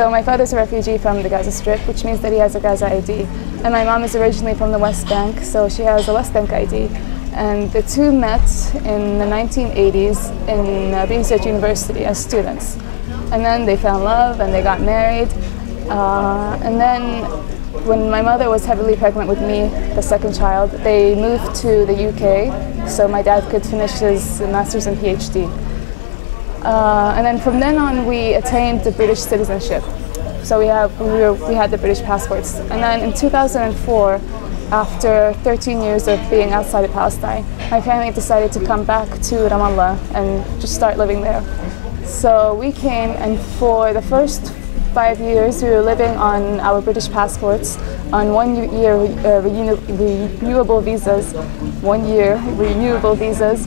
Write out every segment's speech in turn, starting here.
So my father's a refugee from the Gaza Strip, which means that he has a Gaza ID. And my mom is originally from the West Bank, so she has a West Bank ID. And the two met in the 1980s in Research University as students. And then they found love and they got married. And then when my mother was heavily pregnant with me, the second child, they moved to the UK so my dad could finish his master's and PhD. And then from then on, we attained the British citizenship. So we had the British passports. And then in 2004, after 13 years of being outside of Palestine, my family decided to come back to Ramallah and just start living there. So we came, and for the first 5 years, we were living on our British passports on 1 year renewable visas, 1 year renewable visas,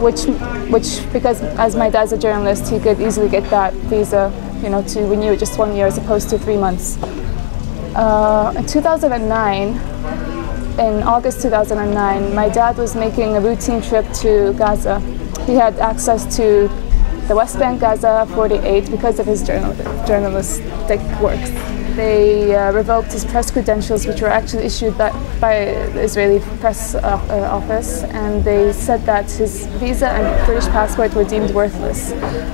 which because as my dad's a journalist, he could easily get that visa, to renew just 1 year as opposed to 3 months. In 2009, in August 2009, my dad was making a routine trip to Gaza. He had access to the West Bank, Gaza 48 because of his journalistic works. They revoked his press credentials, which were actually issued by the Israeli press office, and they said that his visa and British passport were deemed worthless.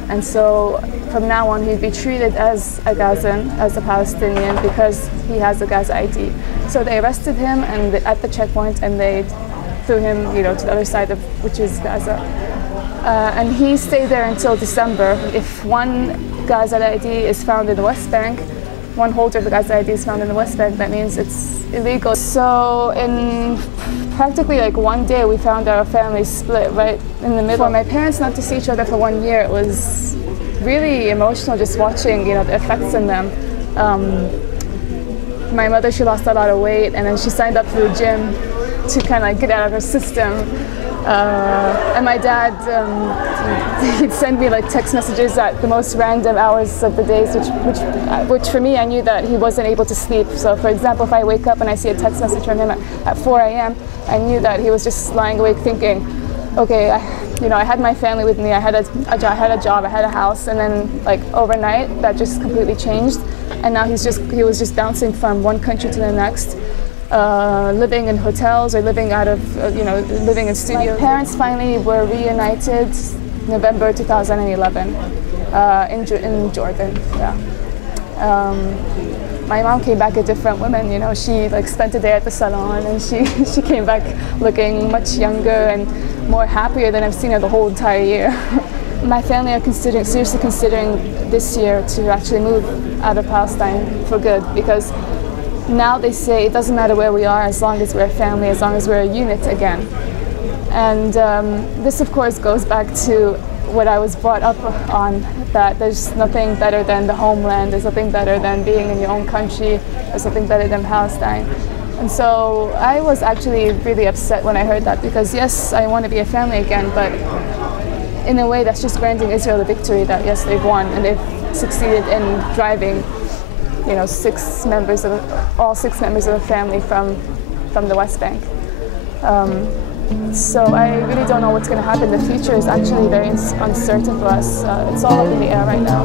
And so from now on, he'd be treated as a Gazan, as a Palestinian, because he has a Gaza ID. So they arrested him at the checkpoint, and they threw him, to the other side of which is Gaza. And he stayed there until December. If one Gaza ID is found in the West Bank, one holder of the Gaza ID is found in the West Bank, that means it's illegal. So in practically one day, we found our family split right in the middle. For my parents not to see each other for 1 year, it was really emotional just watching, the effects on them. My mother, she lost a lot of weight, and then she signed up for the gym to kind of get out of her system. And my dad, he'd send me text messages at the most random hours of the days, which for me, I knew that he wasn't able to sleep. So for example, if I wake up and I see a text message from him at 4 a.m., I knew that he was just lying awake thinking, okay, I had my family with me, I had a job, I had a house, and then overnight that just completely changed. And now he was just bouncing from one country to the next. Living in hotels or living living in studios. My parents finally were reunited November 2011 in Jordan. Yeah. My mom came back a different woman. She spent a day at the salon, and she came back looking much younger and more happier than I've seen her the whole entire year. My family are seriously considering this year to actually move out of Palestine for good, because now they say it doesn't matter where we are as long as we're a family, as long as we're a unit again. And this, of course, goes back to what I was brought up on, that there's nothing better than the homeland, there's nothing better than being in your own country, there's nothing better than Palestine. And so I was actually really upset when I heard that, because yes, I want to be a family again, but in a way that's just granting Israel the victory that yes, they've won and they've succeeded in driving all 6 members of the family from the West Bank. So I really don't know what's going to happen. The future is actually very uncertain for us. It's all up in the air right now.